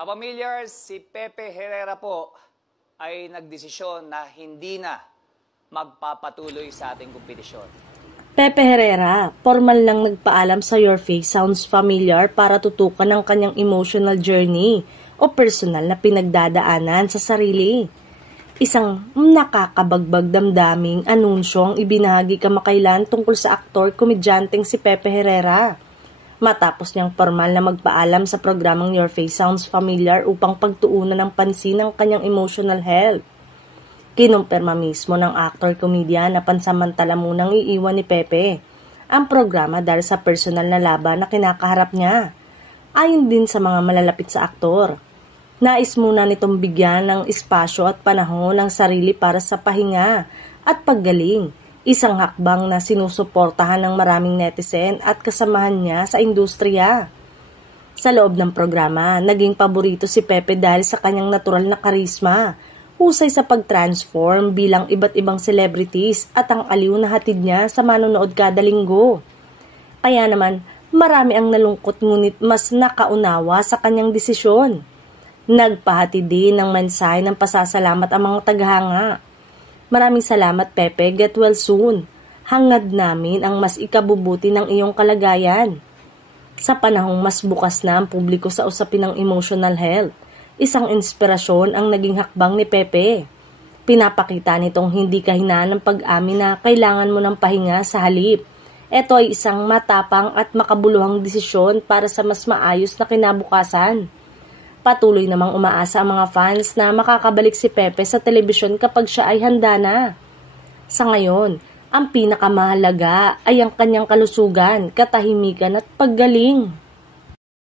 Kapamilyar, si Pepe Herrera po ay nagdesisyon na hindi na magpapatuloy sa ating kompetisyon. Pepe Herrera, formal lang nagpaalam sa Your Face Sounds Familiar para tutukan ang kanyang emotional journey o personal na pinagdadaanan sa sarili. Isang nakakabagbag damdaming anunsyo ang ibinahagi kamakailan tungkol sa aktor-komedyanteng si Pepe Herrera. Matapos niyang formal na magpaalam sa programang Your Face Sounds Familiar upang pagtuunan ng pansin ang kanyang emotional health. Kinumpirma mismo ng actor-comedian na pansamantala munang iiwan ni Pepe ang programa dahil sa personal na laban na kinakaharap niya. Ayon din sa mga malalapit sa aktor, nais muna nitong bigyan ng espasyo at panahon ng sarili para sa pahinga at paggaling. Isang hakbang na sinusuportahan ng maraming netizen at kasamahan niya sa industriya. Sa loob ng programa, naging paborito si Pepe dahil sa kanyang natural na karisma, husay sa pag-transform bilang iba't ibang celebrities at ang aliw na hatid niya sa manonood kada linggo. Kaya naman, marami ang nalungkot ngunit mas nakaunawa sa kanyang desisyon. Nagpahatid din ng mensahe ng pasasalamat ang mga taghanga. Maraming salamat Pepe, get well soon. Hangad namin ang mas ikabubuti ng iyong kalagayan. Sa panahong mas bukas na ang publiko sa usapin ng emotional health, isang inspirasyon ang naging hakbang ni Pepe. Pinapakita nitong hindi kahinaan ng pag-amin na kailangan mo ng pahinga sa halip. Ito ay isang matapang at makabuluhang desisyon para sa mas maayos na kinabukasan. Patuloy namang umaasa ang mga fans na makakabalik si Pepe sa telebisyon kapag siya ay handa na. Sa ngayon, ang pinakamahalaga ay ang kanyang kalusugan, katahimikan at paggaling.